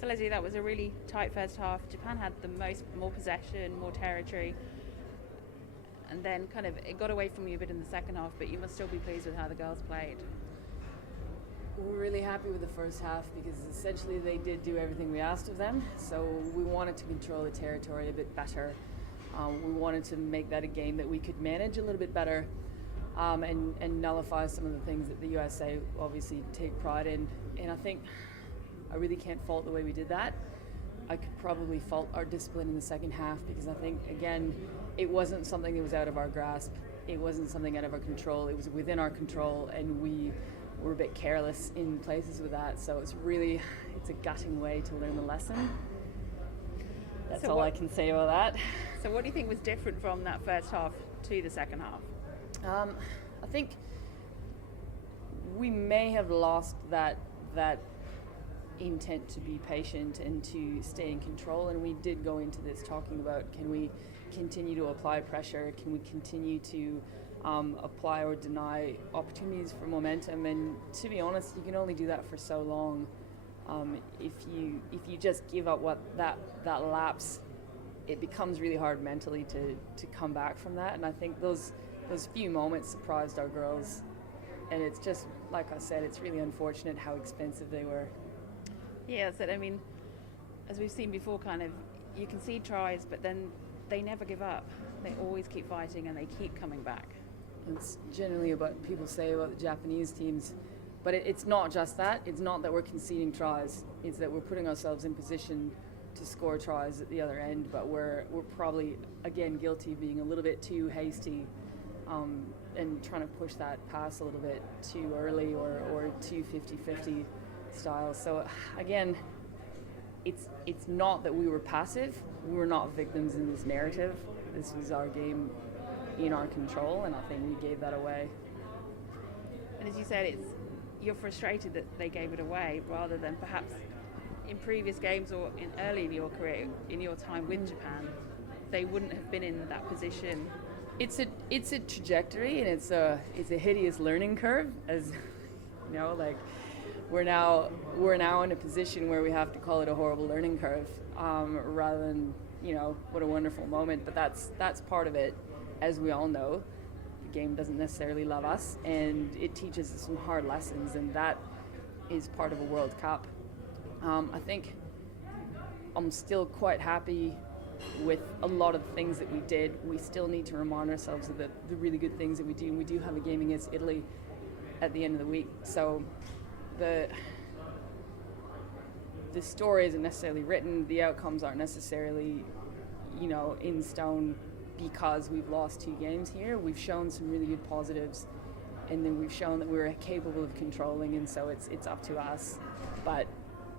So Lesley, that was a really tight first half. Japan had more possession, more territory, and then kind of it got away from you a bit in the second half, but you must still be pleased with how the girls played. We're really happy with the first half because essentially they did do everything we asked of them. So we wanted to control the territory a bit better. We wanted to make that a game that we could manage a little bit better, and nullify some of the things that the USA obviously take pride in. And I think I really can't fault the way we did that. I could probably fault our discipline in the second half because I think, again, it wasn't something that was out of our grasp. It wasn't something out of our control. It was within our control, and we were a bit careless in places with that. So it's a gutting way to learn the lesson. That's all I can say about that. So what do you think was different from that first half to the second half? I think we may have lost that intent to be patient and to stay in control, and we did go into this talking about, can we continue to apply pressure, can we continue to apply or deny opportunities for momentum, and to be honest, you can only do that for so long. If you just give up that lapse, it becomes really hard mentally to come back from that, and I think those few moments surprised our girls, and it's just, like I said, it's really unfortunate how expensive they were. Yeah, that's it. I mean, as we've seen before, kind of, you can see tries, but then they never give up. They always keep fighting and they keep coming back. It's generally what people say about the Japanese teams, but it's not just that. It's not that we're conceding tries. It's that we're putting ourselves in position to score tries at the other end, but we're probably, again, guilty of being a little bit too hasty and trying to push that pass a little bit too early or too 50-50 style. So again, it's not that we were passive. We were not victims in this narrative. This was our game in our control, and I think we gave that away. And as you said, you're frustrated that they gave it away rather than perhaps in previous games or early in your career, in your time with Japan, they wouldn't have been in that position. It's a trajectory, and it's a hideous learning curve, as you know, like we're now in a position where we have to call it a horrible learning curve, rather than, you know, what a wonderful moment. But that's part of it. As we all know, the game doesn't necessarily love us, and it teaches us some hard lessons, and that is part of a World Cup. I think I'm still quite happy with a lot of the things that we did. We still need to remind ourselves of the really good things that we do, and we do have a game against Italy at the end of the week. So the story isn't necessarily written, the outcomes aren't necessarily, you know, in stone because we've lost 2 games here. We've shown some really good positives, and then we've shown that we're capable of controlling, and so it's up to us. But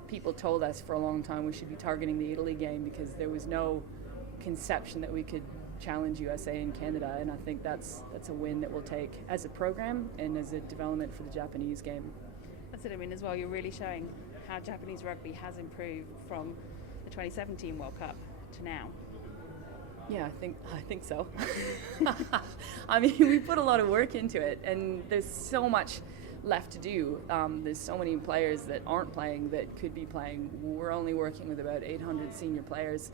people told us for a long time we should be targeting the Italy game because there was no conception that we could challenge USA and Canada, and I think that's a win that we'll take as a program and as a development for the Japanese game. That's it. I mean, as well, you're really showing how Japanese rugby has improved from the 2017 World Cup to now. Yeah, I think so. I mean, we put a lot of work into it, and there's so much left to do. There's so many players that aren't playing that could be playing. We're only working with about 800 senior players,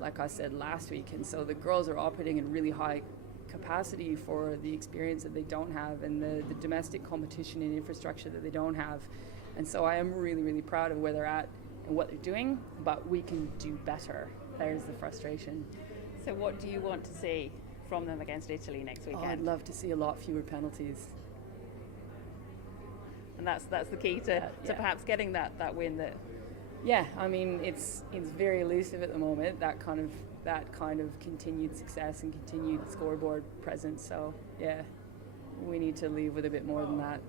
like I said last week, and so the girls are operating in really high capacity for the experience that they don't have and the domestic competition and infrastructure that they don't have. And so I am really, really proud of where they're at and what they're doing, but we can do better. There's the frustration. So what do you want to see from them against Italy next weekend? I'd love to see a lot fewer penalties. And that's the key to perhaps getting that win. That yeah, I mean it's very elusive at the moment, that kind of continued success and continued scoreboard presence. So yeah, we need to leave with a bit more than that.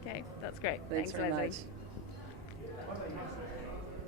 Okay, that's great. Thanks very Lesley. much.